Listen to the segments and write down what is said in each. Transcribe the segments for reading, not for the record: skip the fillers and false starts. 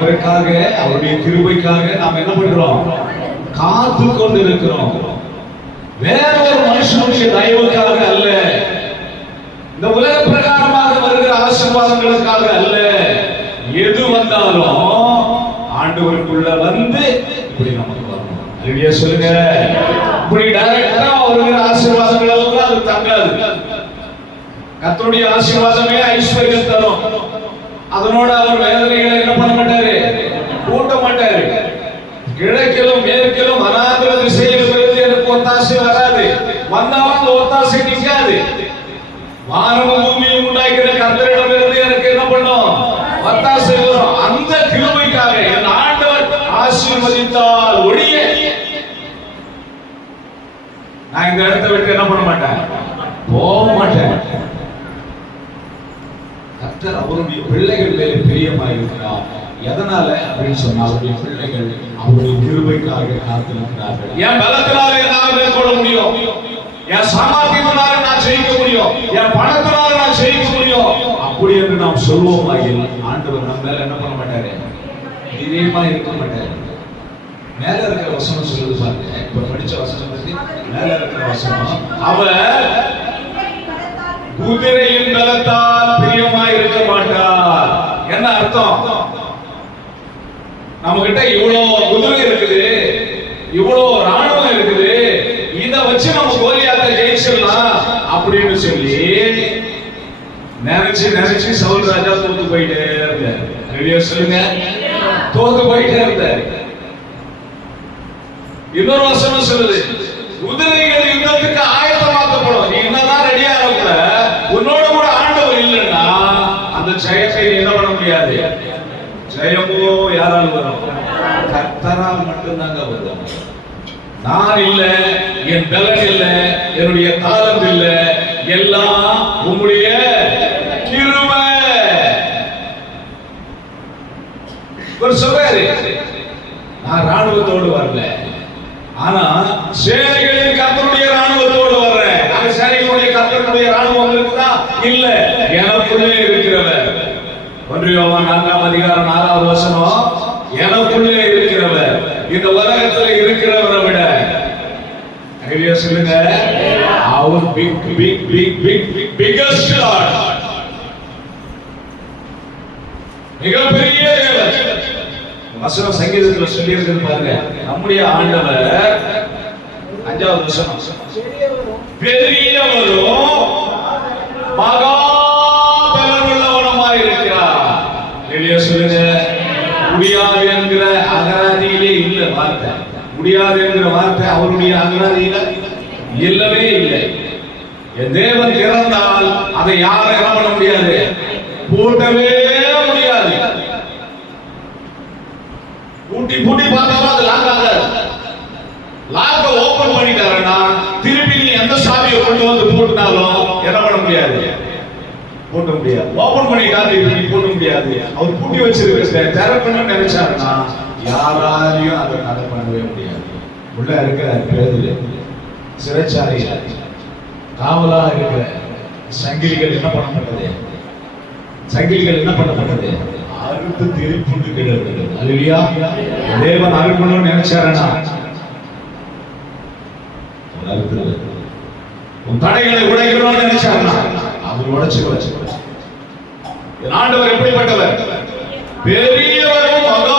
அவருக்காக அவருடைய கிருபைக்காக நாம் என்ன பண்றோம்? காத்து கொண்டு இருக்கிறோம். வேற ஒரு மனுஷனுடைய தயவுக்காக அல்ல, இந்த உலக பிரகாரமாக வருகிற ஆசீர்வாதங்களுக்காக அல்ல. எது வந்தாலும் ஆண்டவருக்குள்ள வந்து இப்படி நமக்கு வரணும். அல்லேலூயா சொல்லுங்க. இப்படி டைரக்டா வருகிற ஆசீர்வாதங்கள் எல்லாம் அது தங்காது. கர்த்தருடைய ஆசீர்வாதமே ஐஸ்வர்யம் தரும். அதனோட அவர் வேதனைகளை என்ன பண்ண மாட்டாரு? கூட்ட மாட்டாரு. கிழக்கிலும் மேற்கிலும் அநாந்திர திசையிலிருந்து எனக்கு ஒத்தாசை வராது. வந்தாலும் அந்த ஒத்தாசை நிற்காது. வானமும் பூமியும் உண்டாக்கிற கர்த்தரிடமிருந்து எனக்கு என்ன பண்ணும்? ஒத்தாசை வரும். அந்த கிருபைக்காக என் ஆண்டவர் ஆசீர்வதித்தால் ஒழிய நான் இந்த இடத்தை விட்டு என்ன பண்ண மாட்டேன்? போக மாட்டேன். கர்த்தர் அவருடைய பிள்ளைகள் மேலே பிரியமாயிருக்கிறார். எதனால அப்படின்னு சொன்னா, அவருடைய பிள்ளைகள் அவருடைய கிருபைக்காக காத்திருக்கிறார்கள். என் பலத்தினால என்னால் மேற்கொள்ள முடியும், என் சாமர்த்தியத்தினால நான் ஜெயிக்க முடியும், என் பணத்தினால நான் ஜெயிக்க முடியும் அப்படி என்று நாம் சொல்வோமாகில் ஆண்டவர் நம்ம மேல என்ன பண்ண மாட்டாரு? இதயமா இருக்க மாட்டாரு. மேல இருக்கிற வசனம் சொல்லுது பாருங்க. இப்ப படிச்ச வசனம் பத்தி மேல இருக்கிற வசனம், அவர் குதிரையின் பலத்தால் பிரியமாய் இருக்க மாட்டார். என்ன அர்த்தம்? நம்ம கிட்ட இவ்வளவு குதிரை இருக்குது, இவ்வளவு ராணுவம் இருக்குது, இத வச்சு நம்ம கோலியாத்தை ஜெயிச்சிடலாம் அப்படின்னு சொல்லி நினைச்சு சவுல் ராஜா தோத்து போயிட்டே இருந்தார். ரெடியா சொல்லுங்க, தோத்து போயிட்டே இருந்தார். இன்னொரு வசனம் சொல்லுது, குதிரைகள் யுத்தத்துக்கு ஆயத்தமாக்கப்படும். நீ என்னதான் ரெடியா இருக்க, உன்னோட கூட ஆண்டவர் இல்லைன்னா அந்த ஜெயத்தை என்ன பண்ண முடியாது. ஜெயமோ யாரால் வரும்? கர்த்தரால் மட்டும்தாங்க வரும். நான் இல்ல, என் பலன் இல்ல, என்னுடைய தாளம் இல்ல, எல்லாம் உம்முடைய கிருபை. ஒரு சொல்றாரு, நான் ராணுவத்தோடு வரல, ஆனா சேனைகளின் கர்த்தருடைய ராணுவத்தோடு வர்றேன். அந்த சேனைகளுடைய கர்த்தருடைய ராணுவம் இருக்குதா? இல்ல, எனக்குள்ளே இருக்கிறவர். 1 யோவான் 4ஆம் அதிகாரம் 4வது வசனம், எனக்குள்ளே இருக்கிறவர் இந்த உலகத்தில் இருக்கிறவரை விட, ஐயா சொல்லுங்க, அவர் பிகஸ்ட் லார்ட், மிகப்பெரிய தேவன். வசனம் சங்கீதத்தில் சொல்லி இருக்குது பாருங்க. நம்முடைய ஆண்டவர் 5வது வசனம், பெரியவரும் மகா பலனுள்ளவனுமாய் இருக்கிறார். ஐயா சொல்லுங்க, முடியாது என்கிற அகராதியிலே இல்ல வார்த்தை. முடியாது என்கிற வார்த்தை அவருடைய அகராதியில இல்லவே இல்லை. என் தேவன் திறந்தால் அதை யாரும் என்ன பண்ண முடியாது? பூட்டவே முடியாது. பூட்டி பார்த்தாலும் அது லாக் ஆகாது. லாக்க ஓபன் பண்ணிட்டாருன்னா திருப்பி நீ எந்த சாவியை கொண்டு வந்து பூட்டினாலும் என்ன பண்ண முடியாது? பூட்ட முடியாது. ஓபன் பண்ணிட்டாரு, இப்படி பூட்ட முடியாது. அவர் பூட்டி வச்சிருக்க திறக்கணும்னு நினைச்சாருன்னா யாராலையும் அதை தடை பண்ணவே முடியாது. உள்ள இருக்கிற பேருல சிறைச்சாலை காவலா இருக்கிற சங்கிலிகள் என்ன பண்ணப்பட்டது? சங்கிலிகள் என்ன பண்ணப்பட்டது? அறுத்து திருப்பி கிடக்கிறது. அல்லேலூயா. தேவன் அருள்பண்ணணும்னு நினைச்சாருன்னா உன் தடைகளை உடைக்கணும்னு நினைச்சாருன்னா அவர் உடைச்சு. ஆண்டவர் எப்படிப்பட்டவர்? பெரியவரும் மகா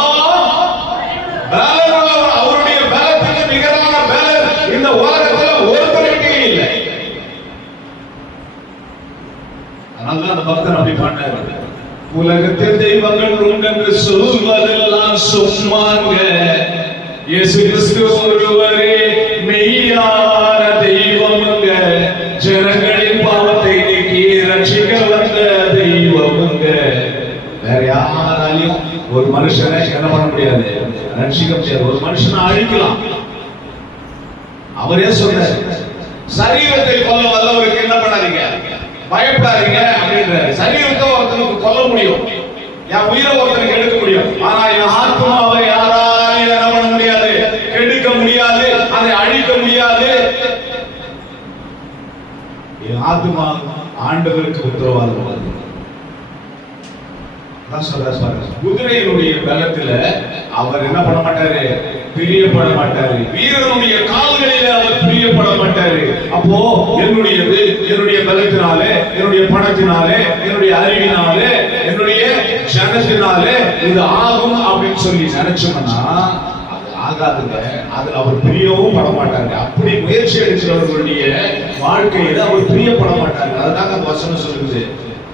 பலனுள்ளவர். அவருடைய பலத்துக்கு நிகரான பலன் இந்த உலகத்தில் ஒருத்தருக்கே இல்லை. அதனால அந்த பக்தன் அப்படி பண்ணாரு. உலகத்தில் தெய்வங்கள் உண்டென்று சொல்வதெல்லாம் சும்மாங்க, இயேசு கிறிஸ்து ஒருவரே மெய்யான தெய்வமுங்க, ஜனங்களின் பாவத்தை நீக்கி ரட்சிக்க வந்த தெய்வமுங்க. வேற யாராலையும் ஒரு மனுஷனை என்ன பண்ண முடியாது? ரட்சிக்க முடியாது. ஒரு மனுஷனை அழிக்கலாம். அவரே சொல்றாரு, சரீரத்தை கொல்ல வல்லவருக்கு என்ன பண்ணாதீங்க, பயப்படாதீங்க அப்படின்றாரு. சரீரத்தை ஒருத்தனுக்கு கொல்ல முடியும், என் உயிரை ஒருத்தனுக்கு எடுக்க முடியும், ஆனா என் ஆத்மாவை யாராலையும் என்ன பண்ண முடியாது? கெடுக்க முடியாது, அதை அழிக்க முடியாது. என் ஆத்மா ஆண்டவருக்கு உத்தரவாதம். குதிரையினுடைய பலத்துல அவர் என்ன பண்ண மாட்டாரு, பிரியப்பட மாட்டாரு. வீரனுடைய கால்களில அவர் பிரியப்பட மாட்டாரு. அப்போ என்னுடைய பலத்தினாலே, என்னுடைய பணத்தினாலே, என்னுடைய அறிவினாலே, என்னுடைய ஜனத்தினாலே இது ஆகும் அப்படின்னு சொல்லி நினைச்சோம்னா அது ஆகாதுங்க. அதுல அவர் பிரியவும் பட மாட்டாங்க. அப்படி முயற்சி எடுக்கிறவர்களுடைய வாழ்க்கையில அவர் பிரியப்பட மாட்டாங்க. அதுதான் அந்த வசனம் சொல்லுது,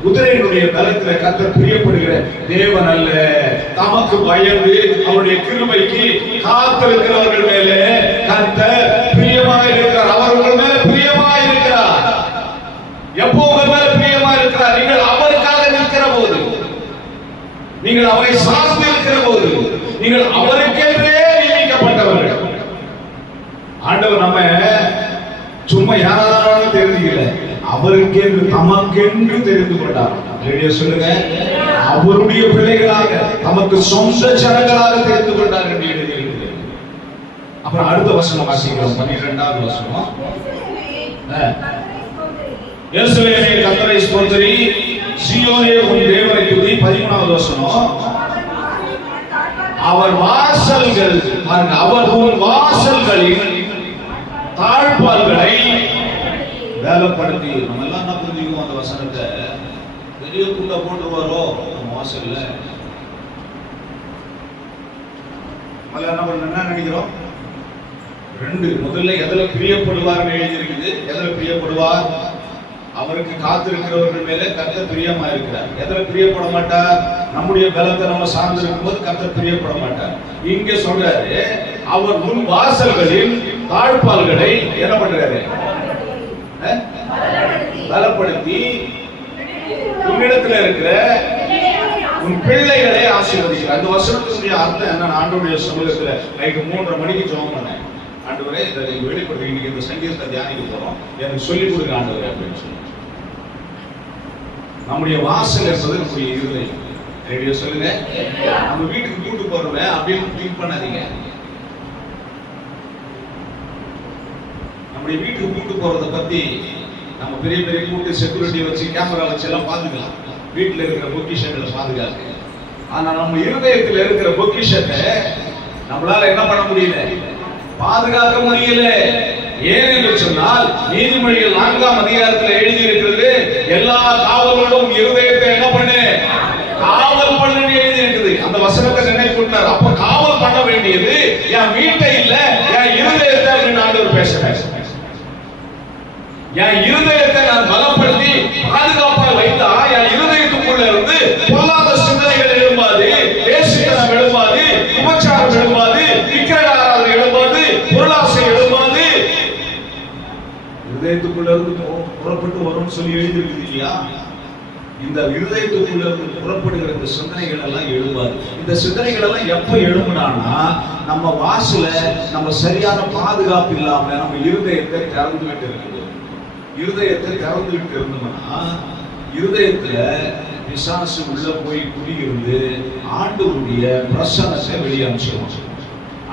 குதிரையினுடைய பலத்துல கர்த்தர் பிரியப்படுகிற தேவன் அல்ல, தமக்கு பயந்து அவருடைய கிருபைக்கு காத்திருக்கிறவர்கள் மேல கர்த்தர் பிரியமாக இருக்கிறார். அவர்கள் மேல பிரியமாக இருக்கிறார். எப்போ உங்கள் மேல பிரியமா இருக்கிறார்? நீங்கள் அவருக்காக நிற்கிற போது, நீங்கள் அவரை சார்ந்து இருக்கிற போது, நீங்கள் அவருக்கென்றே நியமிக்கப்பட்டவர்கள். ஆண்டவர் நம்ம சும்மா யாராலும் தெரிஞ்சுக்கல, அவருக்கென்று தமக்கென்று தெரிந்து கொண்டார். சொல்லுங்க, அவருடைய பிள்ளைகளாக தமக்கு சொந்த ஜனங்களாக தெரிந்து கொண்டார் என்று எழுதியிருக்கிறது. அப்புறம் அடுத்த வசனம் வாசிக்கிறோம், 12வது வசனம். எருசலேமே கர்த்தரை ஸ்தோத்திரி, சீயோனே உன் தேவனை துதி. 13வது வசனம், அவர் வாசல்கள், அவர் உன் வாசல்களில் தாழ்பால்களை வேலைப்படுத்தி. நம்ம எல்லாம் என்ன புரிஞ்சுக்குவோம் அந்த வசனத்தை? பெரிய குள்ள போட்டு வரோம் நம்ம வாசல்ல, என்ன பண்ண நினைக்கிறோம்? ரெண்டு, முதல்ல எதுல பிரியப்படுவார் எழுதியிருக்குது. எதுல பிரியப்படுவார்? அவருக்கு காத்திருக்கிறவர்கள் மேல கர்த்தர் பிரியமா இருக்கிறார். எதுல பிரியப்பட மாட்டார்? நம்முடைய பலத்தை நம்ம சார்ந்து இருக்கும் போது கர்த்தர் பிரியப்பட மாட்டார். இங்க சொல்றாரு, அவர் உன் வாசல்களில் தாழ்பால்களை என்ன பண்றாரு? பலப்படுத்தி உன்னிடத்தில் இருக்கிற உன் பிள்ளைகளை ஆசீர்வதிக்கிறார். அந்த வசனத்தினுடைய அர்த்தம் என்ன? ஆண்டவருடைய சமூகத்துல நைட்டு 3:30 மணிக்கு ஜெபம் பண்ணேன். ஆண்டவரே இதை வெளிப்படுத்தி இன்னைக்கு இந்த சங்கீதத்தை தியானிக்க போறோம், எனக்கு சொல்லிக் கொடுங்க ஆண்டவரே அப்படின்னு சொல்லி. நம்முடைய வாசல் என்பது நம்முடைய இருதயம். ரேடியோ சொல்லுங்க, நம்ம வீட்டுக்கு கூட்டு போறோமே அப்படின்னு திங்க் பண்ணாதீங்க. நம்முடைய வீட்டுக்கு கூட்டு போறதை பத்தி நம்ம பெரிய பெரிய கூட்டு செக்யூரிட்டி வச்சு கேமரா வச்சு எல்லாம் பாத்துக்கலாம், வீட்டுல இருக்கிற பொக்கிஷங்களை பாதுகாக்க. ஆனா நம்ம இருதயத்தில் இருக்கிற பொக்கிஷத்தை நம்மளால என்ன பண்ண முடியல, பாதுகாக்க முடியல. ஏன் என்று சொன்னால் நீதிமொழிகள் 4ஆம் அதிகாரத்தில் எழுதி இருக்கிறது, எல்லா காவலர்களும் இருதயத்தை என்ன பண்ணு, காவல் பண்ணு எழுதி இருக்குது. அந்த வசனத்தை நினைவுட்டார். அப்ப காவல் பண்ண வேண்டியது என் வீட்டை இல்ல, என் இருதயத்தை அப்படின்னு ஆண்டவர் பேசுறார். என் இருதயத்தை நான் பலப்படுத்தி பாதுகாப்பாக வைத்தா என் இருதயத்துக்குள்ள இருந்து பொல்லாத சிந்தனைகள் எழும்பாது, தேசியம் எழும்பாது, விபச்சாரம் எழும்பாது, விக்கிரக ஆராதனை எழும்பாது, பொருளாசை எழும்பாது. இருதயத்துக்குள்ள இருந்து புறப்பட்டு வரும்னு சொல்லி எழுதிருக்கு இல்லையா? இந்த இருதயத்துக்குள்ள இருந்து புறப்படுகிற இந்த சிந்தனைகள் எல்லாம் எழும்பாது. இந்த சிந்தனைகள் எல்லாம் எப்ப எழும்புனான்னா, நம்ம வாசல நம்ம சரியான பாதுகாப்பு இல்லாம நம்ம இருதயத்தை திறந்து விட்டு இருக்குது. இருதயத்தை திறந்து விட்டு இருந்தோம்னா இருதயத்துல பிசாசு உள்ள போய் குடியிருந்து ஆண்டவருடைய பிரசன்னத்தை வெளியே அனுப்பிச்சிடுவோம்.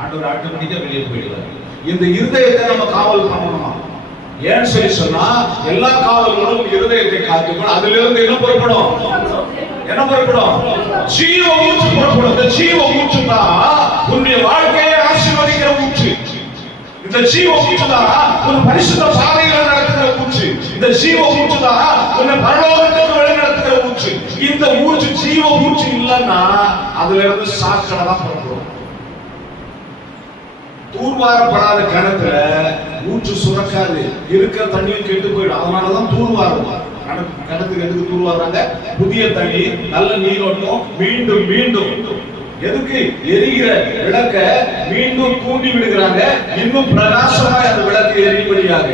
ஆண்டவர் ஆட்டோமேட்டிக்கா வெளியே போயிடுவார். இந்த இருதயத்தை நம்ம காவல் பண்ணணுமா? ஏன்னு சொல்லி சொன்னா எல்லா காவல்களும் இருதயத்தை காத்துக்கணும். அதுல இருந்து என்ன புறப்படும்? என்ன புறப்படும்? ஜீவ ஊற்று புறப்படும். இந்த ஜீவ ஊற்று தான் உன்னுடைய வாழ்க்கையை ஆசீர்வதிக்கிற ஊற்று. இந்த ஜீவ ஊற்று தான் உன் பரிசுத்த பாதைகளை நடத்துகிற ஊற்று. இந்த ஜீவ ஊற்று தான் உன்னை பரலோகத்துக்கு வழி நடத்துகிற ஊற்று. இந்த ஊற்று ஜீவ ஊற்று இல்லைன்னா அதுல இருந்து சாக்கடை தான் புறப்படும். தூர்வாரப்படாத கிணத்துல ஊற்று சுரக்காது, இருக்கிற தண்ணியும் கெட்டு போயிடும். அதனாலதான் தூர்வாரம். கிணத்துக்கு எதுக்கு தூர்வாராங்க? புதிய தண்ணி, நல்ல நீரோட்டம், மீண்டும் மீண்டும். எதுக்கு? எரிகிற விளக்க மீண்டும் தூண்டி விடுகிறாங்க, இன்னும் பிரகாசமாய் அந்த விளக்கு எரிபடியாக.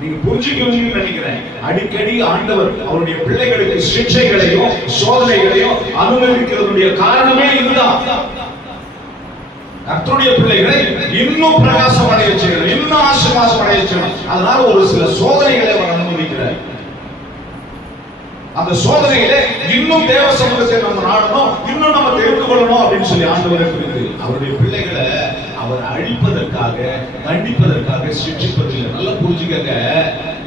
நீங்க புரிஞ்சுக்கணும்னு நினைக்கிறேன். அடிக்கடி ஆண்டவர் அவருடைய பிள்ளைகளுக்கு சிக்ஷைகளையும் சோதனைகளையும் அனுமதிக்கிறதுடைய காரணமே இதுதான். கர்த்தருடைய பிள்ளைகளை இன்னும் பிரகாசம் அடைய செய்யணும், இன்னும் ஆசீர்வாதம் அடைய செய்யணும். அதனால ஒரு சில சோதனைகளை அவர் அனுமதிக்கிறார். அந்த சோதனையிலே இன்னும் தேவ சமூகத்தை நம்ம நாடணும், இன்னும் நம்ம தெரிந்து கொள்ளணும் அப்படின்னு சொல்லி ஆண்டவரை புரிந்து அவருடைய பிள்ளைகளை அவர் அழிப்பதற்காக, தண்டிப்பதற்காக சிக்ஷிப்பதில்லை. நல்லா புரிஞ்சுக்கங்க.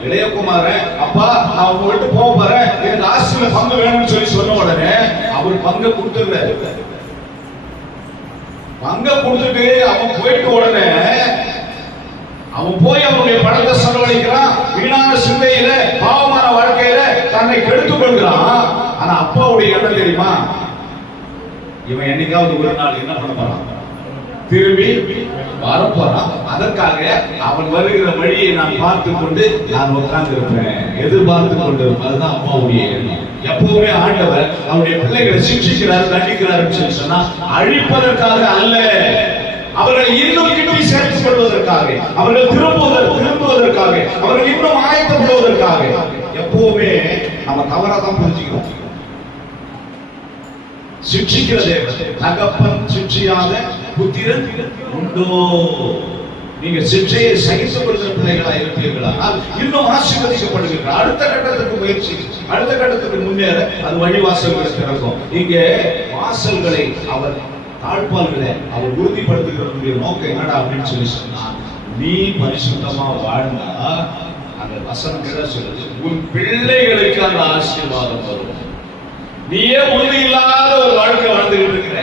இளையகுமாரன், அப்பா நான் உங்க விட்டு போக போறேன், எனக்கு ஆசீர்வாதம் வாரிசுல பங்கு வேணும்னு சொல்லி சொன்ன உடனே அவர் பங்கை கொடுத்துடுறாரு. பங்கை கொடுத்துட்டு அவன் போயிட்டு உடனே அவன் போய் அவனுடைய பணத்தை செலவழிக்கிறான். வீணான சிந்தையில பாவமான வாழ்க்கையில தன்னை கெடுத்துக் கொள்கிறான். ஆனா அப்பாவுடைய எண்ணம் தெரியுமா? இவன் என்னைக்காவது ஒரு நாள் என்ன பண்ண போறான்? திரும்பி வரப்போறான். அதற்காக அவன் வருகிற வழியை நான் பார்த்து கொண்டு நான் உட்கார்ந்து இருப்பேன், எதிர்பார்த்து கொண்டு இருப்பேன். அதுதான் அப்பாவுடைய எண்ணம். எப்பவுமே ஆண்டவர் அவருடைய பிள்ளைகளை சிக்ஷிக்கிறார், தண்டிக்கிறார் சொன்னா அழிப்பதற்காக அல்ல, அவர்கள் இன்னும் கிட்டி சேர்த்துக் கொள்வதற்காக, அவர்கள் திரும்புவதற்காக, அவர்கள் இன்னும் ஆயத்தப்படுவதற்காக. எப்பவுமே நம்ம தவறாதான் புரிஞ்சுக்கிறோம். சிக்ஷிக்கிற தேவன், தகப்பன் சிக்ஷியாத புத்திரன் உண்டோ? நீங்க சிக்ஷையை சகித்துக் கொள்கிற பிள்ளைகளா இருப்பீர்களானால் இன்னும் ஆசீர்வதிக்கப்படுவீர்கள். அடுத்த கட்டத்துக்கு முயற்சி, அடுத்த கட்டத்துக்கு முன்னேற அது வழிவாசல்களை திறக்கும். இங்கே வாசல்களை அவர் தாழ்பால்களை அவர் உறுதிப்படுத்துகிற நோக்கம் என்னடா அப்படின்னு சொல்லி சொன்னா, நீ பரிசுத்தமா வாழ்ந்தா அந்த வசனம் என்ன சொல்லுது? உன் பிள்ளைகளுக்கு அந்த ஆசீர்வாதம் வரும். நீயே உறுதி இல்லாத ஒரு வாழ்க்கை வாழ்ந்துட்டு இருக்கிற,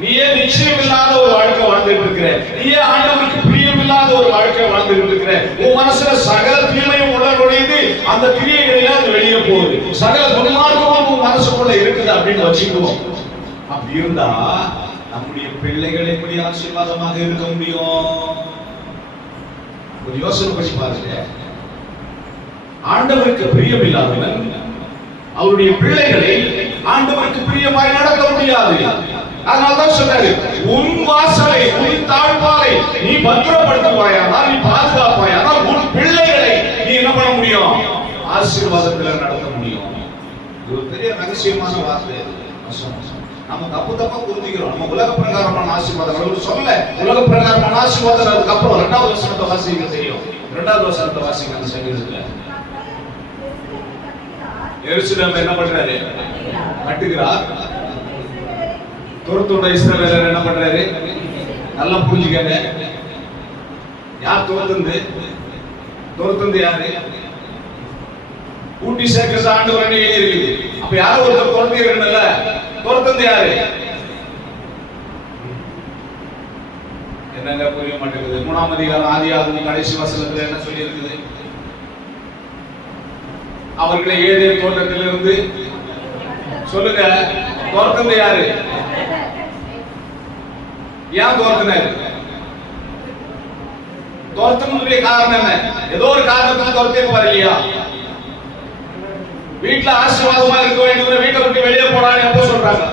நீயே நிச்சயம் இல்லாத ஒரு வாழ்க்கை வாழ்ந்துட்டு இருக்கிற, நீயே ஆண்டவருக்கு பிரியம் இல்லாத ஒரு வாழ்க்கை வாழ்ந்துட்டு இருக்கிற, உன் மனசுல சகல தீமையும் உள்ள நுழைந்து அந்த கிரியைகளில அது வெளியே போகுது, சகல துன்மார்க்கமும் உன் மனசுக்குள்ள இருக்குது அப்படின்னு வச்சுக்குவோம். அப்படி இருந்தா நம்முடைய பிள்ளைகள் எப்படி ஆசீர்வாதமாக இருக்க முடியும்? ஒரு யோசனை பண்ணி பாருங்க. ஆண்டவருக்கு பிரியம் இல்லாதவன் அவருடைய பிள்ளைகளை ஆண்டவருக்கு பிரியமாய் நடக்க முடியாது. அதனால்தான் சொன்னாரு, உன் வாசலை, உன் தாழ்பாலை நீ பத்திரப்படுத்துவாயானால், நீ பாதுகாப்பாயானால் உன் பிள்ளைகளை நீ என்ன பண்ண முடியும்? ஆசீர்வாதத்தில் நடத்த முடியும். ஒரு பெரிய ரகசியமான வார்த்தை. நம்ம தப்பா புரிஞ்சுக்கிறோம். நம்ம உலக பிரகாரமான ஆசீர்வாதம் சொல்ல, உலக பிரகாரமான ஆசீர்வாதம் அதுக்கப்புறம் 2வது வசனத்தை வாசிக்க தெரியும். 2வது வசனத்தை வாசிக்க அந்த சங்கீதத்துல எருசலேம் என்ன பண்றாரு? கட்டுகிறார். துரத்துண்ட இஸ்ரவேலர் என்ன பண்றாரு? நல்லா புரிஞ்சுக்கங்க. யார் துரத்துந்து யாரு? கூட்டி சேர்க்கிறது ஆண்டவர் எழுதி இருக்குது. அப்ப யாரோ ஒருத்தர் துரத்தி இருக்கணும்ல, துரத்துந்து யாரு? என்னங்க புரிய மாட்டேங்குது? 3ஆம் அதிகாரம் ஆதியாகமம் கடைசி வசனத்துல என்ன சொல்லி இருக்குது? அவர்களை ஏதேன் தோட்டத்திலிருந்து சொல்லுங்க, துரத்துந்து யாரு? ஏன் துரத்தினாரு? துரத்துனுடைய காரணம் என்ன? ஏதோ ஒரு காரணத்துக்கு துரத்தே போறாரு இல்லையா? வீட்டுல ஆசீர்வாதமா இருக்க வேண்டிய வீட்டை விட்டு வெளியே போறான்னு எப்போ சொல்றாங்க?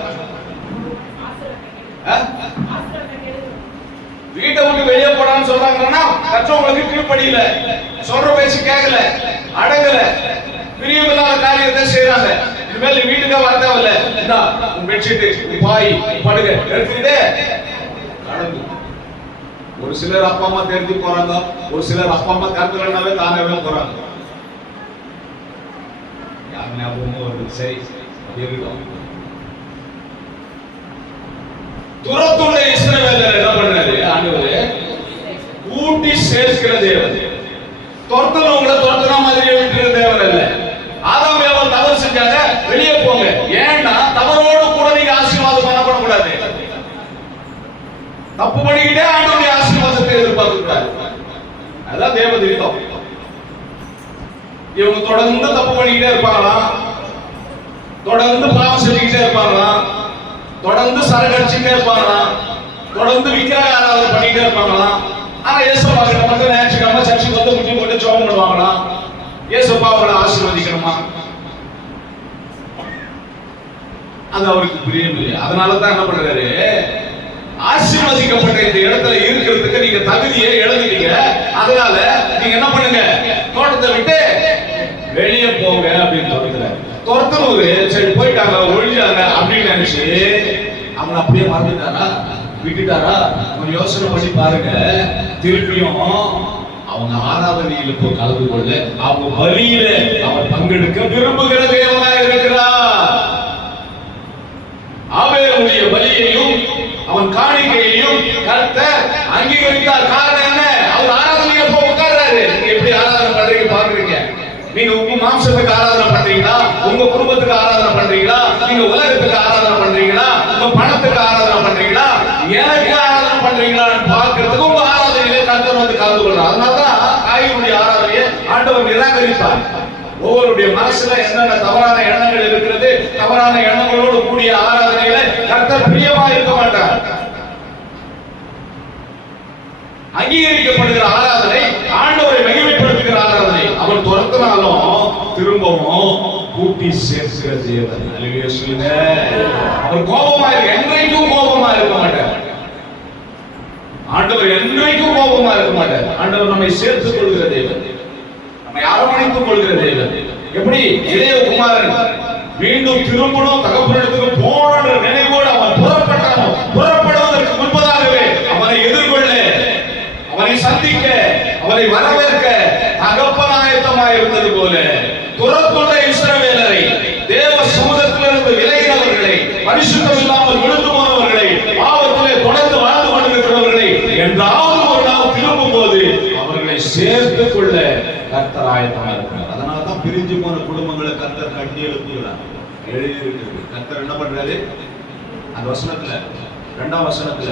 வீட்டை விட்டு வெளியே போறான்னு சொல்றாங்கன்னா கற்றவங்களுக்கு கீழ்ப்படியில, சொல்ற பேச்சு கேட்கல, அடங்கல, பிரியமில்லாத காரியத்தை செய்யறாங்க. இனிமேல் வீட்டுக்கே வர தேவையில்ல, இந்தா உன் பெட்ஷீட், உன் பாய், படுக எடுத்துக்கிட்டே நடந்து. ஒரு சிலர் அப்பா அம்மா தெரிஞ்சு போறாங்க, ஒரு சிலர் அப்பா அம்மா கருத்துலனாவே தானவே போறாங்க. யார் ஞாபகமும் வருது? சரி, இருக்கட்டும். துரத்துள்ள இஸ்ரவேலர் என்ன பண்றாரு? ஆண்டவரே கூட்டி சேர்க்கிற தேவன். துரத்துனவங்களை துரத்துன மாதிரியே விட்டுற தேவன் அல்ல. ஆதாம் ஏவாள் தவறு செஞ்சாங்க, வெளியே போங்க. ஏன்னா தவறோடு கூட நீங்க ஆசீர்வாதம் பண்ணக்கூடாது. தப்பு பண்ணிக்கிட்டே ஆண்டவருடைய ஆசீர்வாதத்தை எதிர்பார்க்க கூடாது. அதான் தேவ திட்டம். இவங்க தொடர்ந்து தப்பு பண்ணிக்கிட்டே இருப்பாங்களாம், தொடர்ந்து பாவம் செஞ்சுக்கிட்டே இருப்பாங்களாம், தொடர்ந்து சரகடிச்சுட்டே இருப்பாங்களாம், தொடர்ந்து விக்கிரக ஆராதனை பண்ணிக்கிட்டே இருப்பாங்களாம். ஆனா ஏசப்பா கிட்ட மட்டும் ஞாயிற்றுக்கிழமை சர்ச்சுக்கு வந்து முட்டி போட்டு ஜெபம் பண்ணுவாங்களாம். ஏசப்பா அவங்களை ஆசீர்வதிக்கணுமா? அது அவருக்கு பிரியம் இல்லை. அதனாலதான் என்ன பண்றாரு? ஆசீர்வதிக்கப்பட்ட இந்த இடத்துல இருக்கிறதுக்கு நீங்க தகுதியை இழந்துட்டீங்க. அதனால நீங்க என்ன பண்ணுங்க? தோட்டத்தை விட்டு வெளியே போங்க அப்படின்னு சொல்றாரு. துரத்துனது சரி போயிட்டாங்க, ஒழிஞ்சாங்க அப்படின்னு நினைச்சு அவங்களை அப்படியே மறந்துட்டாரா, விட்டுட்டாரா? அவங்க யோசனை பண்ணி பாருங்க. திருப்பியும் அவங்க ஆராதனையில் இப்போ கலந்து கொள்ள, அவங்க பலியில அவர் பங்கெடுக்க விரும்புகிற தேவனாக இருக்கிறார். ஆபேலுடைய பலியையும் அவன் காணிக்கையையும் கர்த்தர் அங்கீகரித்தார். காரணம் என்ன? அவர் ஆராதனையில போய் உட்கார்றாரு. நீங்க எப்படி ஆராதனை பண்றீங்க பாக்குறீங்க? நீங்க உங்க மாம்சத்துக்கு ஆராதனை பண்றீங்களா? உங்க குடும்பத்துக்கு ஆராதனை பண்றீங்களா? நீங்க உலகத்துக்கு ஆராதனை பண்றீங்களா? உங்க பணத்துக்கு ஆராதனை பண்றீங்களா? எனக்கு ஆராதனை பண்றீங்களான்னு பார்க்கிறதுக்கு உங்க ஆராதனையிலே கர்த்தர் வந்து கலந்து கொள்றார். அதனாலதான் காயினுடைய ஆராதனையை ஆண்டவர் நிராகரித்தார். ஒவ்வொருடைய மனசுல என்னென்ன தவறான எண்ணங்கள் இருக்கிறது, தவறான எண்ணங்களோடு கூடிய ஆராதனையில கர்த்தர் பிரியமா இருக்க மாட்டார். அங்கீகரிக்கப்படுகிற ஆராதனை, ஆண்டவரை மகிமைப்படுத்துகிற ஆராதனை. அவர் துரத்தினாலும் திரும்பவும் கூட்டி சேர்க்கிற தேவன். அல்லேலூயா சொல்லுங்க. அவர் கோபமா இருக்க, என்றைக்கும் கோபமா இருக்க மாட்டார். ஆண்டவர் என்றைக்கும் கோபமா இருக்க மாட்டார். ஆண்டவர் நம்மை சேர்த்துக் கொள்கிற தேவன், நம்மை அரவணைத்துக் கொள்கிற தேவன். எப்படி இளையகுமாரன் மீண்டும் திரும்பணும், தகப்பனிடத்துக்கு போன நினைவோடு அவன் புறப்பட்டானோ, புறப்படுவதற்கு முன்பதாகவே அவனை எதிர்கொள்ள, அவனை சந்திக்க, அவனை வரவேற்க தகப்பனாயத்தமாய் இருந்தது போல துரத்துள்ள இஸ்ரவேலரை, தேவ சமூகத்திலிருந்து விலகினவர்களை, பரிசுத்தம் இல்லாமல் விழுந்து போனவர்களை, பாவத்திலே தொடர்ந்து வாழ்ந்து கொண்டிருக்கிறவர்களை என்றாவது ஒரு நாள் திரும்பும் போது அவர்களை சேர்த்துக் கொள்ள கர்த்தர் ஆயத்தமா இருக்கிறார். அதனாலதான் பிரிஞ்சு போன குடும்பங்களை கர்த்தர் கட்டி எழுப்புகிறார். எழுதி இருக்கிறது. கர்த்தர் என்ன பண்றாரு? அந்த வசனத்துல, 2ஆம் வசனத்துல,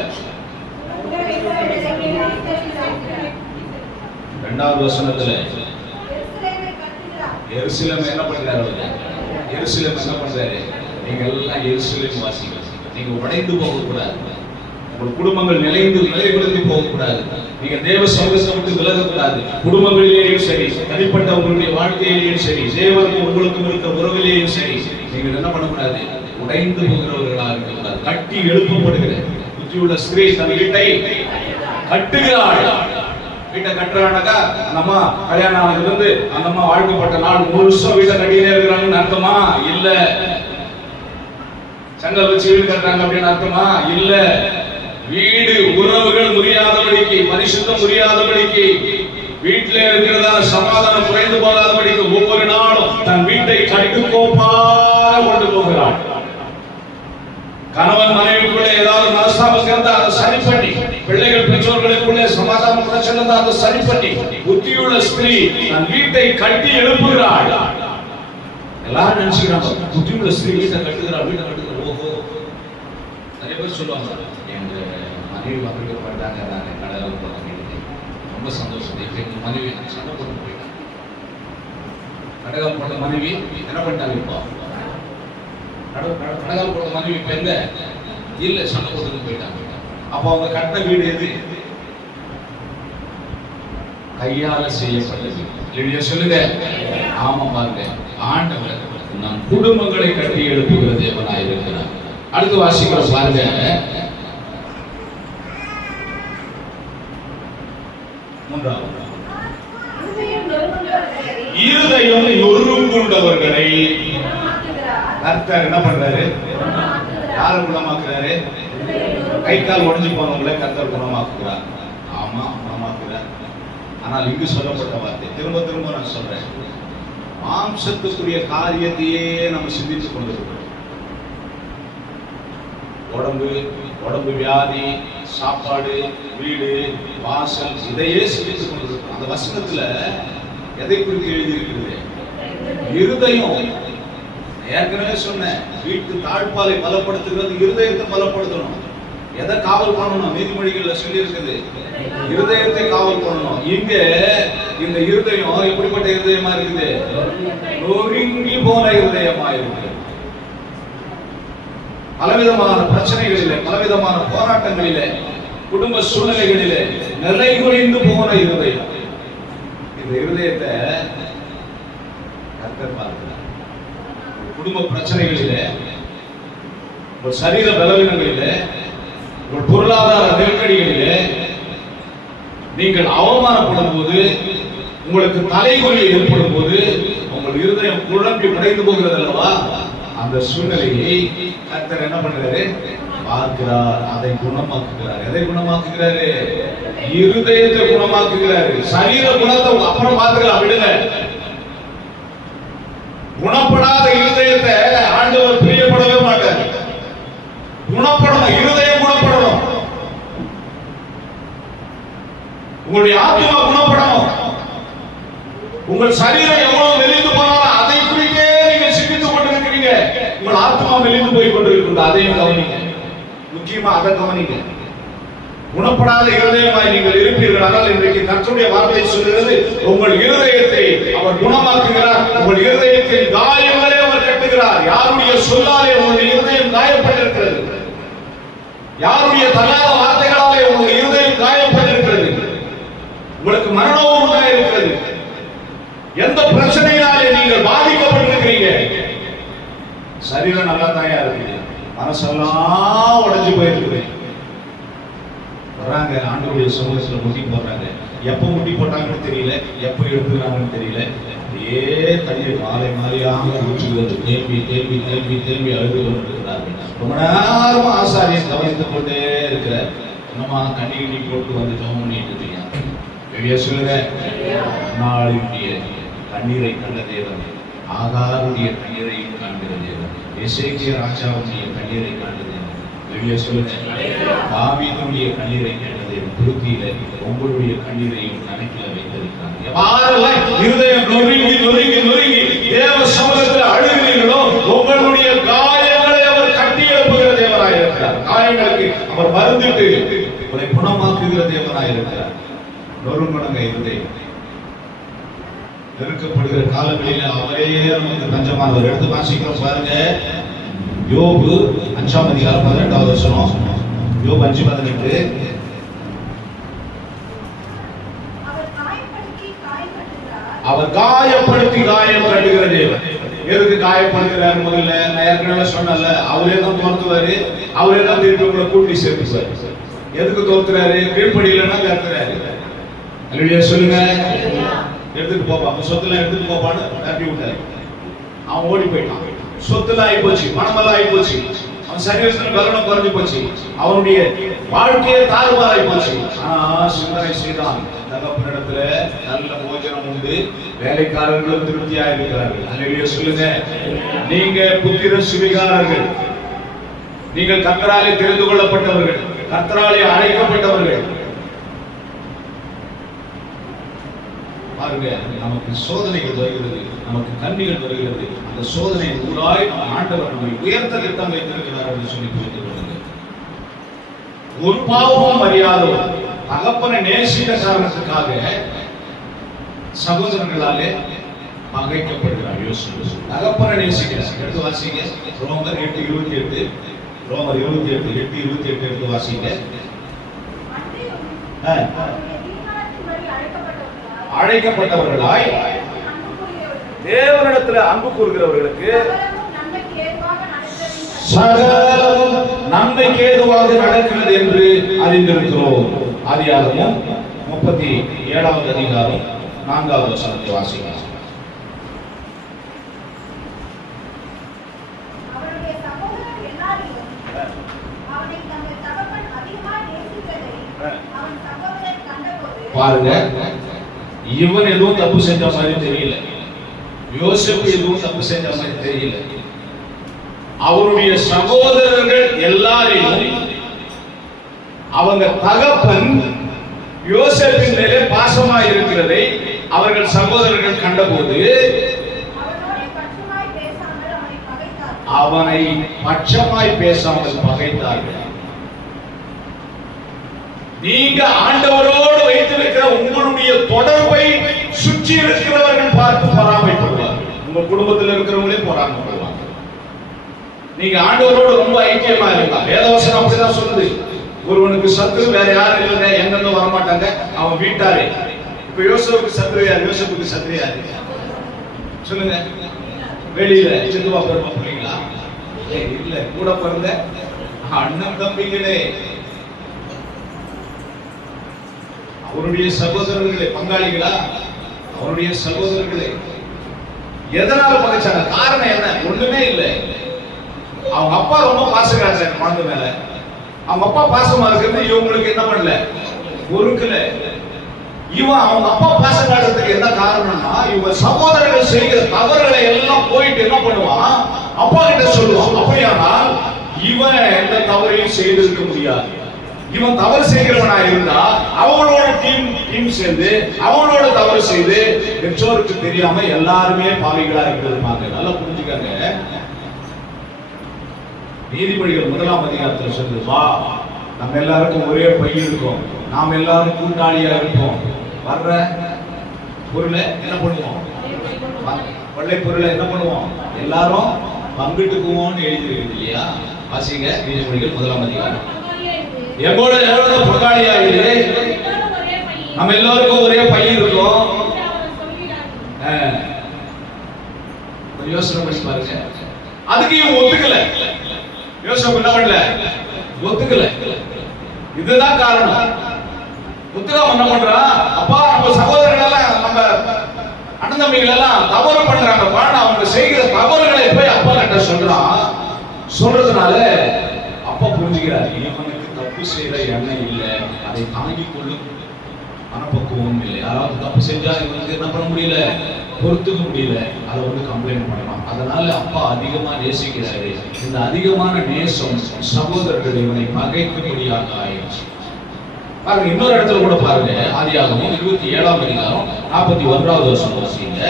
2வது வசனத்துல எருசலேம் என்ன பண்றாரு? எருசலேம் என்ன பண்றாரு? நீங்க எல்லாம் எருசலேம் வாசிங்க. நீங்க உடைந்து போக கூடாது. உங்கள் குடும்பங்கள் நிலைப்படுத்தி போக கூடாது. நீங்க தேவ சமூகத்தை விட்டு விலகக்கூடாது. குடும்பங்களிலேயும் சரி, தனிப்பட்ட உங்களுடைய வாழ்க்கையிலேயும் சரி, தேவனுக்கும் உங்களுக்கும் இருக்கிற உறவிலேயும் சரி, நீங்கள் என்ன பண்ணக்கூடாது? உடைந்து போகிறவர்களாக இருக்கக்கூடாது. கட்டி எழுப்பப்படுகிற புத்தியுள்ள ஸ்திரீ தன் வீட்டை கட்டுகிறாள். வீட்டை கட்டுறானாக்கா அந்த அம்மா கல்யாணம் ஆனதுல இருந்து அந்த அம்மா வாழ்க்கப்பட்ட நாள் முழுசும் வீட்டை கட்டினே இருக்கிறாங்கன்னு அர்த்தமா? இல்ல. செங்கல் வச்சு வீடு கட்டுறாங்க அப்படின்னு அர்த்தமா? இல்ல. வீடு உறவுகள் முறியாதபடிக்கு, பரிசுத்தம் முறியாதபடிக்கு, வீட்டில இருக்கிறதான சமாதானம் குறைந்து போகாதபடிக்கு ஒவ்வொரு நாளும் தன் வீட்டை கட்டுக்கோப்பாக கொண்டு போகிறாள். கணவன் மனைவிக்குள்ளே ஏதாவது மனஸ்தாபம் இருந்தா அதை சரி பண்ணி, பிள்ளைகள் பெற்றோர்களுக்குள்ளே சமாதானம் பிரச்சனை இருந்தா அதை சரி பண்ணி, புத்தியுள்ள ஸ்திரீ தன் வீட்டை கட்டி எழுப்புகிறாள். எல்லாரும் நினைச்சுக்கிறாங்க புத்தியுள்ள ஸ்திரீ வீட்டை கட்டுகிறாள், வீட்டை கட்டுகிறாள். ஓஹோ, நிறைய பேர் சொல்லுவாங்க, எங்க மனைவி வந்துட்டு போயிட்டாங்க, நான் கடவுள் போன ரொம்ப சந்தோஷம். இப்ப எங்க மனைவி சண்டை போட்டு போயிட்டாங்க. கடவுள் போட்ட மனைவி என்ன பண்ணிட்டாங்க? இப்போ கடகால் போட்ட மனைவி இப்ப எங்க இல்ல, சண்டை போட்டு போயிட்டாங்க. அப்ப அவங்க கட்ட வீடு எது? கையால செய்யப்பட்ட வீடு. சொல்லுங்க. ஆமா பாருங்க, ஆண்டவர் நம் குடும்பங்களை கட்டி எழுப்புகிற தேவனாய் இருக்கிறார். அடுத்து வாசிக்கிற பாருங்க, இருதயம் நொறுங்குண்டவர்களை கர்த்தர் என்ன பண்றாரு? யாரை குணமாக்குறாரு? கை கால் உடைஞ்சு போனவங்களை கர்த்தர் குணமாக்குறார். ஆமா, குணமாக்குறார். ஆனால் இங்கு சொல்லப்பட்ட வார்த்தை திரும்ப திரும்ப நான் சொல்றேன், மாம்சத்துக்குரிய காரியத்தையே நம்ம சிந்தித்துக் கொண்டிருக்கிறோம். உடம்பு வியாதி, சாப்பாடு, வீடு, வாசல், இதையே சிந்தித்துக் கொண்டிருக்கிறோம். அந்த வசனத்துல எதை குறித்து எழுதியிருக்கிறது? இருதயம். ஏற்கனவே சொன்னேன், வீட்டு தாழ்பாலை பலப்படுத்துகிறது, இருதயத்தை பலப்படுத்தணும். எதை காவல் பண்ணணும்? நீதிமொழிகள்ல சொல்லி இருக்குது, இருதயத்தை காவல் பண்ணணும். இங்க இந்த இருதயம் எப்படிப்பட்ட இருதயமா இருக்குது? நொறுங்கி போன இருதயமா இருக்கு. பலவிதமான பிரச்சனைகளிலே, பலவிதமான போராட்டங்களிலே, குடும்ப சூழ்நிலைகளிலே நிலை குறைந்து போன இருதயம். இந்த இருதயத்தை கர்த்தர் பார்க்கிறார். குடும்ப பிரச்சனைகளிலே, ஒரு சரீர பலவீனங்களிலே, ஒரு பொருளாதார நெருக்கடிகளிலே நீங்கள் அவமானப்படும் போது, உங்களுக்கு தலைகுறி ஏற்படும் போது, உங்கள் இருதயம் குழம்பி உடைந்து போகிறது அல்லவா? அந்த சூழ்நிலையை கர்த்தர் என்ன பண்றாரு? பார்க்கிறார், அதை குணமாக்குகிறார். எதை குணமாக்குகிறாரு? இருதயத்தை குணமாக்குகிறாரு. சரீர குணத்தை அப்புறம் பார்த்துக்கலாம், விடுங்க. குணப்படாத இருதயத்தை ஆண்டவர் பிரியப்படவே மாட்டார். குணப்படணும், இருதயம் குணப்படணும். உங்களுடைய ஆத்மா குணப்படணும். உங்கள் சரீரம் எவ்வளவு வெளிந்து போனாலும் அதை குறித்தே நீங்க சிந்தித்துக் கொண்டிருக்கிறீங்க. உங்கள் அதையும் கவனிங்க, முக்கியமா அதை கவனிங்க. குணப்படாத இருதயமாய் நீங்கள் இருப்பீர்கள். ஆனால் இன்றைக்கு கர்த்தருடைய வார்த்தை சொல்கிறது, உங்கள் இருதயத்தை அவர் குணமாக்குகிறார், உங்கள் இருதயத்தில் காயங்களை அவர் கட்டுகிறார். யாருடைய சொல்லாலே உங்களுடைய இருதயம் காயப்பட்டிருக்கிறது? யாருடைய தகாத வார்த்தைகளாலே உங்களுடைய இருதயம் காயப்பட்டிருக்கிறது? உங்களுக்கு மரணம் உண்டாயிருக்கிறது? எந்த பிரச்சனையினாலே நீங்கள் பாதிக்கப்பட்டிருக்கிறீங்க? சரீரம் நல்லா தாயா இருக்குது, மனசெல்லாம் உடைஞ்சு போயிருக்குது. வர்றாங்க ஆண்டவருடைய சமூகத்துல முட்டி போடுறாங்க. எப்ப முட்டி போட்டாங்கன்னு தெரியல, எப்ப எடுத்துக்கிறாங்கன்னு தெரியல. அதே தண்ணீர் மாலை மாலையாக ஊற்றுகிறது. தேம்பி தேம்பி தேம்பி தேம்பி அழுது கொண்டிருக்கிறார்கள். ரொம்ப நேரமா ஆசாரியை கவனித்துக் கொண்டே இருக்கிற என்னமா கண்ணி போட்டு வந்து ஜெபம் பண்ணிட்டு இருக்கீங்க. வெளியே சொல்லுங்க, நாளுடைய கண்ணீரை கண்ட தேவன் ஆகாருடைய கண்ணீரையும் காண்கிற தேவன், எசேக்கியா ராஜாவுடைய கண்ணீரை காண்ட தேவன். வெளியே சொல்லுங்க, தாவீதுடைய கண்ணீரை கண்ட தேவன் துருக்கியில உங்களுடைய கண்ணீரையும் கணக்கில வைத்திருக்கிறாங்க. யாரெல்லாம் இருதயம் நொறுங்கி நொறுங்கி நொறுங்கி தேவ சமூகத்தில் அழுகிறீர்களோ, உங்களுடைய காயங்களை அவர் கட்டி எழுப்புகிற தேவனாய் இருக்கிறார். காயங்களுக்கு அவர் மருந்துட்டு உங்களை குணமாக்குகிற தேவனாய் இருக்கிறார். நொறுங்குணங்க இருதயம் நெருக்கப்படுகிற காலங்களில் அவரே நமக்கு தஞ்சமானவர். எடுத்து வாசிக்கிறோம் பாருங்க, யோபு 5ஆம் அதிகாரம் 18வது வசனம். யோபு 5:18. அவர் காயப்படுத்தி காயம் கட்டுகிற தேவன். எதுக்கு காயப்படுத்துறாரு? முதல்ல நான் ஏற்கனவே சொன்னல, அவரே தான் தோர்த்துவாரு, அவரே தான் திருப்பி உங்களை கூட்டி சேர்த்துவாரு. எதுக்கு தோர்த்துறாரு? கீழ்ப்படியிலன்னா தோர்த்துறாரு. அல்லேலூயா சொல்லுங்க. எடுத்துட்டு போப்பா, அந்த சொத்துல எடுத்துட்டு போப்பான்னு தட்டி விட்டாரு. அவன் ஓடி போயிட்டான். சொத்துல ஆகி போச்சு, மனமெல்லாம் ஆகி போச்சு, அவன் சரீரத்தில் பலனும் குறைஞ்சு போச்சு, அவனுடைய வாழ்க்கையே தாறுமாறாகி போச்சு. ஆனா சிந்தனை செய்தான், தகப்பனிடத்துல நல்ல போஜனம் உண்டு, வேலைக்காரர்களும் திருப்தியா இருக்கிறார்கள். அல்லேலூயா சொல்லுங்க. நீங்க புத்திர சுவிகாரர்கள், நீங்கள் கர்த்தராலே தெரிந்து கொள்ளப்பட்டவர்கள், கர்த்தராலே அழைக்கப்பட்டவர்கள். பாருங்க, நமக்கு சோதனைகள் வருகிறது, நமக்கு கண்ணிகள் வருகிறது. அந்த சோதனை ஊராய் ஆண்டவர் நம்மை உயர்த்த திட்டம் வைத்திருக்கிறார் என்று சொல்லி புரிந்து கொள்ளுங்கள். ஒரு பாவமும் அறியாதவர் தகப்பனை நேசித்த காரணத்துக்காக சகோதரர்களாலே பகைக்கப்படுகிறார். யோசிச்சு, தகப்பனை நேசிக்கிறார். எடுத்து வாசிங்க, ரோமர் 8:28. ரோமர் 8:28 எடுத்து வாசிங்க. அழைக்கப்பட்டவர்களாய் தேவனிடத்தில் அன்பு கூறுகிறவர்களுக்கு சகலம் நன்மைக்கு ஏதுவாக நடக்கிறது என்று அறிந்திருக்கிறோம். ஆதியாகமம் 37வது அதிகாரம் 4வது வசனத்தை வாசிக்கலாம். பாருங்க, இவன் எதுவும் தப்பு செஞ்ச மாதிரி தெரியல, யோசேப்பு எதுவும் தப்பு செஞ்ச மாதிரி தெரியல. அவருடைய சகோதரர்கள் எல்லாரையும் அவங்க தகப்பன் யோசேப்பின் மேலே பாசமாய் இருக்கிறதை அவர்கள் சகோதரர்கள் கண்டபோது அவனை பட்சமாய் பேசாமல் பகைத்தார்கள். நீங்க ஆண்டவரோடு வைத்திருக்கிற உங்களுடைய தொடர்பை சுற்றி இருக்கிறவர்கள் பார்த்து பொறாமைப்படுவார்கள். உங்க குடும்பத்தில் இருக்கிறவங்களே பொறாமைப்படுவாங்க. நீங்க ஆண்டவரோடு ரொம்ப ஐக்கியமா இருந்தா, வேதவசனம் அப்படிதான் சொல்லுது, ஒருவனுக்கு சத்ரு வேற யாரும் இல்லை, எங்கிருந்து வரமாட்டாங்க, அவன் வீட்டாரே. இப்ப யோசேப்புக்கு சத்ரு யார்? யோசேப்புக்கு சத்ரு யாரு சொல்லுங்க? வெளியில சிந்துவா பிறப்பீங்களா? இல்ல, கூட பிறந்த அண்ணன் தம்பிகளே, அவருடைய சகோதரர்களே, பங்காளிகளா, அவருடைய சகோதரர்களே. எதனால பகைச்சாங்க? காரணம் என்ன? ஒண்ணுமே இல்லை. அவங்க அப்பா ரொம்ப பாசம் காட்டுறாரு குழந்தை மேல. அவங்க அப்பா பாசமா இருக்கிறது இவங்களுக்கு என்ன பண்ணல, பொறுக்கல. இவன் அவங்க அப்பா பாசம் காட்டுறதுக்கு என்ன காரணம்னா, இவங்க சகோதரர்கள் செய்கிற தவறுகளை எல்லாம் போயிட்டு என்ன பண்ணுவான், அப்பா கிட்ட சொல்லுவான். அப்படியானால் இவன் எந்த தவறையும் செய்திருக்க முடியாது. இவன் தவறு செய்கிறவனா இருந்தா அவங்களோட டீம் சேர்ந்து அவங்களோட தவறு செய்து பெற்றோருக்கு தெரியாம எல்லாருமே பாவிகளா இருக்கிறாங்க. நல்லா புரிஞ்சுக்காங்க. நீதிமொழிகள் 1ஆம் அதிகாரத்தில் சொல்லுது, வா நம்ம எல்லாருக்கும் ஒரே பை இருக்கும், நாம் எல்லாரும் கூட்டாளியா இருப்போம், வர்ற பொருளை என்ன பண்ணுவோம், கொள்ளை பொருளை என்ன பண்ணுவோம், எல்லாரும் பங்கிட்டுக்குவோம்னு எழுதியிருக்கு இல்லையா? வாசிங்க நீதிமொழிகள் 1ஆம் அதிகாரம். எவ்வளவு பங்காளியா இது, நம்ம எல்லாருக்கும் ஒரே பை இருக்கும். யோசனை பண்ணி பாருங்க. அதுக்கு இவன் ஒத்துக்கல, யோசனை என்ன பண்ணல, ஒத்துக்கல. இதுதான் காரணம். ஒத்துக்காம என்ன பண்றான், அப்பா நம்ம சகோதரர்கள் எல்லாம், நம்ம அண்ணன் தம்பிகள் எல்லாம் தவறு பண்றாங்க, பாருங்க அவங்க செய்கிற தவறுகளை போய் அப்பா கிட்ட சொல்றான். சொல்றதுனால அப்பா புரிஞ்சுக்கிறார், இவனுக்கு தப்பு செய்யற எண்ணம் இல்லை, அதை தாங்கிக் கொள்ளும் மனப்பக்குவம் இல்லை. யாராவது தப்பு செஞ்சா இவனுக்கு என்ன பண்ண முடியல, பொறுத்துக்க முடியல, அதை கம்ப்ளைண்ட் பண்ணலாம். அதனால அப்பா அதிகமா நேசிக்கிறாரு. இந்த அதிகமான நேசம் சகோதரர்கள் இவனை பகைக்கும்படியாக ஆயிடுச்சு. பாருங்க இன்னொரு இடத்துல கூட பாருங்க, ஆதியாகமம் 27ஆம் அதிகாரம் 41வது வசனம் வாசிங்க.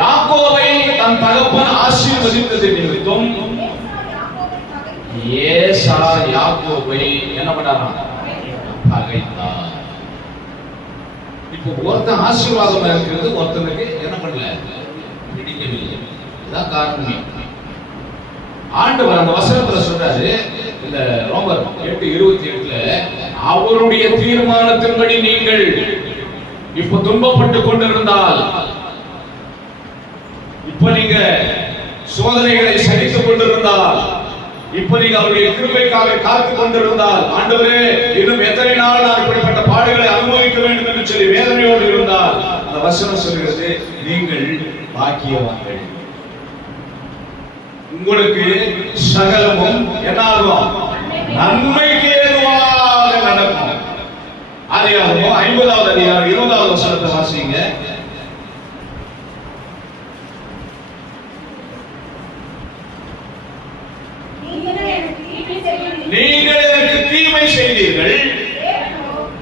யாக்கோபை தன் தகப்பன் ஆசீர்வதித்தது நிமித்தம் ஏசா யாக்கோபை என்ன பண்ணாராம், பகைத்தார். இப்போ ஒருத்தன் ஆசீர்வாதமா இருக்கிறது ஒருத்தனுக்கு என்ன பண்ணல, பிடிக்கவில்லை. இதுதான் காரணம். ஆண்டவர் அந்த வசனத்துல சொல்றாரு, இந்த ரோமர் 8:28ல, அவருடைய தீர்மானத்தின்படி நீங்கள் இப்ப துன்பப்பட்டு கொண்டிருந்தால், இப்ப நீங்க சோதனைகளை சகித்துக் கொண்டிருந்தால், இப்ப நீங்க அவருடைய கிருபைக்காக காத்துக் கொண்டிருந்தால், ஆண்டவரே இன்னும் எத்தனை நாள் நான் இப்படிப்பட்ட பாடுகளை அனுபவிக்க வேண்டும் என்று சொல்லி வேதனையோடு இருந்தால், அந்த வசனம் சொல்கிறது, நீங்கள் பாக்கியவான்கள், உங்களுக்கு சகலமும் என்னாகும், நன்மைக்கு ஏதுவாக நடக்கும். ஆதியாகமம் 50வது அதிகாரம் 20வது வசனத்தை வாசிங்க. நீங்கள் எனக்கு தீமை செய்தீர்கள்,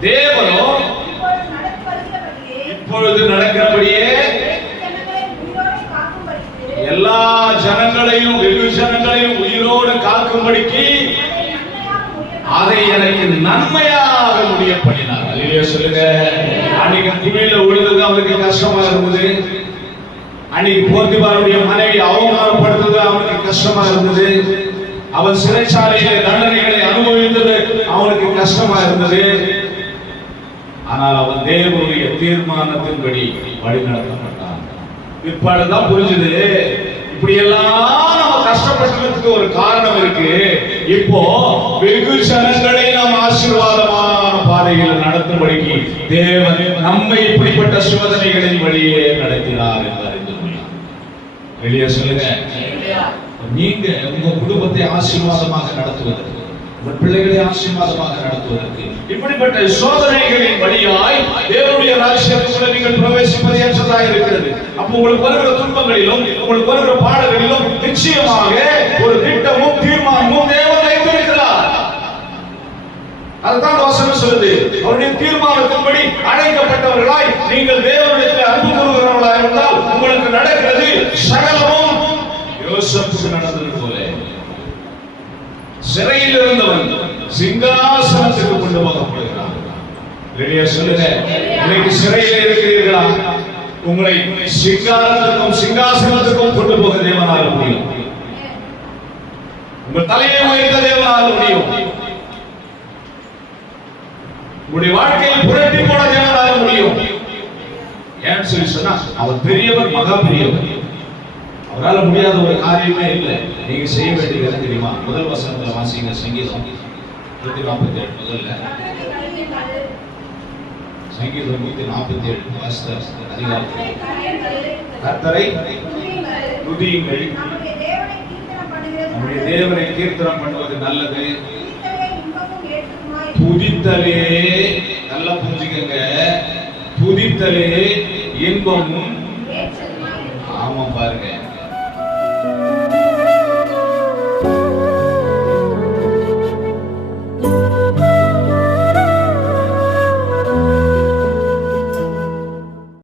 தேவனோ இப்பொழுது நடக்கிறபடியே எல்லா ஜனங்களையும் வெகு ஜனங்களையும் உயிரோடு காக்கும்படிக்கு அதை எனக்கு நன்மையாக முடிய பண்ணினார். அல்லேலூயா சொல்லுங்க. அன்னைக்கு திமில உழுது அவனுக்கு கஷ்டமா இருந்தது, அன்னைக்கு போர்த்திபாருடைய மனைவி அவமானப்படுத்துவது அவனுக்கு கஷ்டமா இருந்தது, அவன் சிறைச்சாலையிலே தண்டனைகளை அனுபவித்தது அவனுக்கு கஷ்டமா இருந்தது. ஆனால் அவன் தேவனுடைய தீர்மானத்தின்படி வழி நடத்தப்பட்டான். பிற்பாடுதான் புரிஞ்சது, இப்படி எல்லாம் நம்ம கஷ்டப்பட்டதுக்கு ஒரு காரணம் இருக்கு. இப்போ வெகு ஜனங்களை நாம் ஆசீர்வாதமான பாதையில் நடத்தும்படிக்கு தேவன் நம்மை இப்படிப்பட்ட சோதனைகளின் வழியே நடத்தினார் என்று அறிந்து கொள்ளலாம். வெளியே சொல்லுங்க. நீங்க உங்க குடும்பத்தை ஆசீர்வாதமாக நடத்துவதற்கு, உங்கள் பிள்ளைகளை ஆசீர்வாதமாக நடத்துவதற்கு, இப்படிப்பட்ட சோதனைகளின் வழியாய் தேவனுடைய ராஜ்யத்துக்குள்ள நீங்கள் பிரவேசிப்பது என்றதாக இருக்கிறது. அப்ப உங்களுக்கு வருகிற துன்பங்களிலும் உங்களுக்கு வருகிற பாடங்களிலும் நிச்சயமாக ஒரு திட்டமும் தீர்மானமும் தேவன் வைத்திருக்கிறார். அதுதான் வசனம் சொல்லுது, அவருடைய தீர்மானத்தின்படி அழைக்கப்பட்டவர்களாய் நீங்கள் தேவனிடத்தில் அன்பு கூறுகிறவர்களாக இருந்தால் உங்களுக்கு நடக்கிறது சகலமும் யோசேப்புக்கு நடந்தது போல. சிறையில் இருந்தவன் சிங்காசனத்துக்கு கொண்டு போகப்படுகிறான். வெளியே சொல்லுங்க, இன்னைக்கு சிறையில் இருக்கிறீர்களா? உங்களை சிங்காசனத்துக்கும் கொண்டு போக தேவனால் முடியும். உங்கள் தலையை உயர்த்த தேவனால் முடியும். உங்களுடைய வாழ்க்கையில் புரட்டி போட தேவனால் முடியும். ஏன்னு சொல்லி சொன்னா, அவர் பெரியவர், மகா பெரியவர். அவரால் முடியாத ஒரு காரியமே இல்லை. நீங்க செய்ய வேண்டியது என்ன தெரியுமா? முதல் வசனத்துல வாசிங்க, சங்கீதம் 147 முதல்ல, சங்கீதம் 147 வாசித்த அதிகாரத்தில், கர்த்தரை துதியுங்கள், நம்முடைய தேவனை கீர்த்தனம் பண்ணுவது நல்லது, துதித்தலே, நல்லா புரிஞ்சுக்கங்க, துதித்தலே இன்பமும். ஆமா பாருங்க,